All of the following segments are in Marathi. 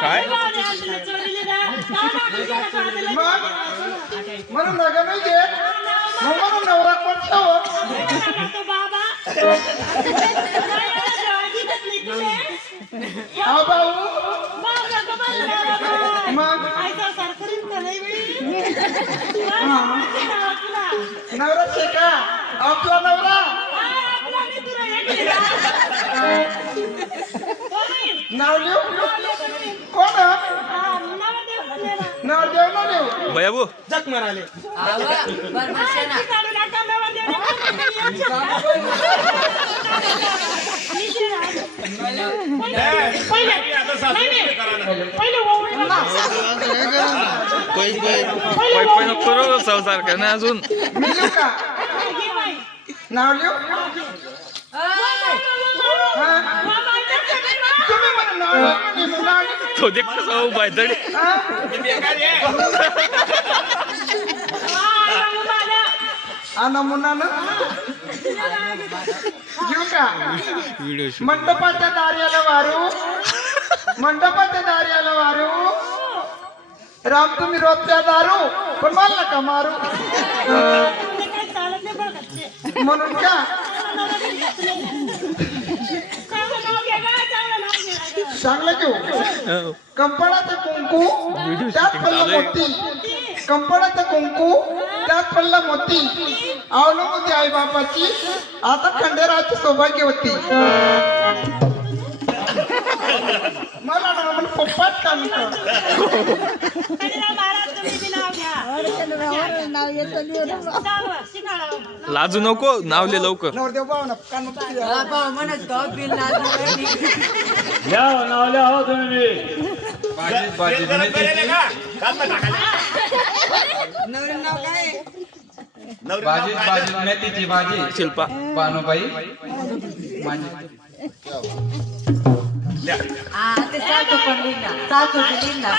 काय म्हणून नका नाही घे म्हणून नवरा कोणता हो भाऊ मग नवरा का आपला नवरा नाव लिहू कोण नाव देव ना लिहू भैयाबू जग माराले करू संसार करणे अजून मी लिहू का नाव लिहू तुम्ही मला नाव तो देख कसा उभा आहे तरी नमुना घेऊ का मंडपाच्या दार्याला वारू मंडपाच्या दार्याला वारू राम तुम्ही रोजच्या दारू पण मला नका मारू म्हणून का चांगलं घेऊ कंपनाचं कुंकू त्यात पडलं मोती कंपनाचं कुंकू त्यात पडलं मोती आवलं होती आई बापाची आता खंडेराची सौभाग्य होती मला ना म्हणून पप्पाच का लाजू नको नाव लिह लवकर नवरदेव भाऊ ना नाव लिहा हो तुम्ही भाजी भाजी मेथीची भाजी शिल्पा पानूबाई ते सासू पण लिहिला सासू लिहिला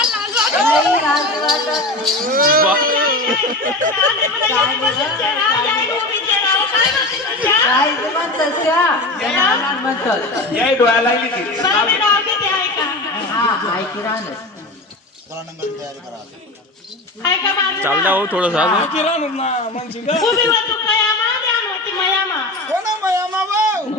काय म्हणतात म्हणतात या डोळ्याला हा ऐकी राहणार चालल्या हो थोडस कोणा मयामा भाऊ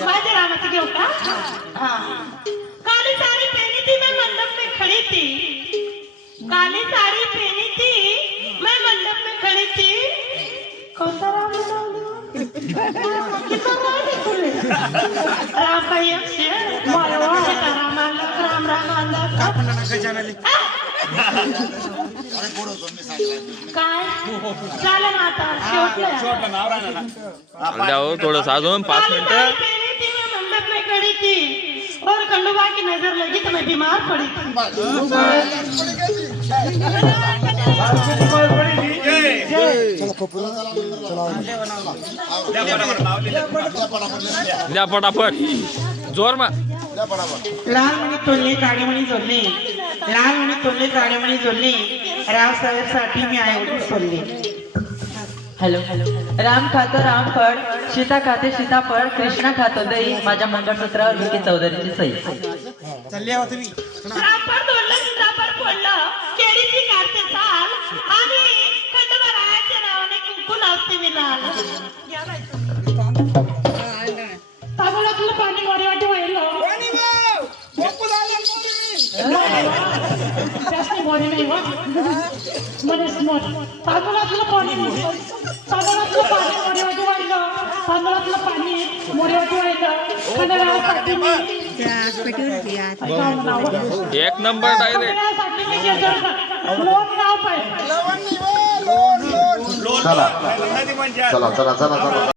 माझ्या रामाचं घेऊ का काली साडी पहनी थी मैं मंडप में खड़ी थी काली साड़ी पहनी थी मैं मंडप में खड़ी थी कौन सा राम राम भाई राम राम काय झालं ना आता चालल्या हो थोडस अजून 5 मिनिटं मंडप में खड़ी थी और खंडोबा की नजर लगी तो मैं बीमार पड़ी द्या पटापट जोर मा लहान म्हणी तोडली काळी म्हणी जोडली लहान म्हणी तोडली काळी म्हणी जोडली रावसाहेबसाठी मी आई सोडली हॅलो राम खातो रामफळ सीता खाते सीताफळ कृष्णा खातो दही माझ्या मंगळसूत्रावर विकी चौधरीची सही चालली आहो तुम्ही रामपर तोडलं सीताफळ फोडलं केळीची काढते साल आणि खंडोबारायाच्या नावाने कुंकू लावते मी लाल तांदळातलं पाणी वाटी वाहिलं जास्त मोरे नाही मध्येच मोर तांदळातलं पाणी तांदळातलं पाणी मोरेवाटी वाहिलं तांदळातलं पाणी मोरेवाटी वाहिलं खंडोबारासाठी मी एक नंबर डायरेक्ट लोन नाव पाहिजे चला चला चला चला चला